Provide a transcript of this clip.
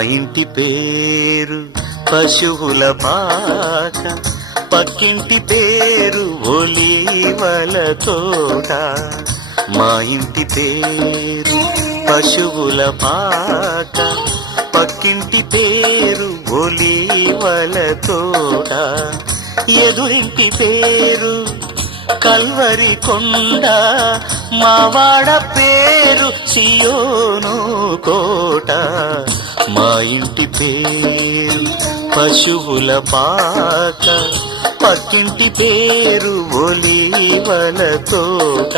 ఇంటి పేరు పశువుల పాక, పక్కింటి పేరు ఒలీవల తోట. మా ఇంటి పేరు పశువుల పాక, పక్కింటి పేరు ఒలీవల తోట. ఎదురింటి పేరు కల్వరి కొండ, మావాడ పేరు సియోను కోట. మా ఇంటి పేరు పశువుల పాక, పక్కింటి పేరు ఒలీవల తోట.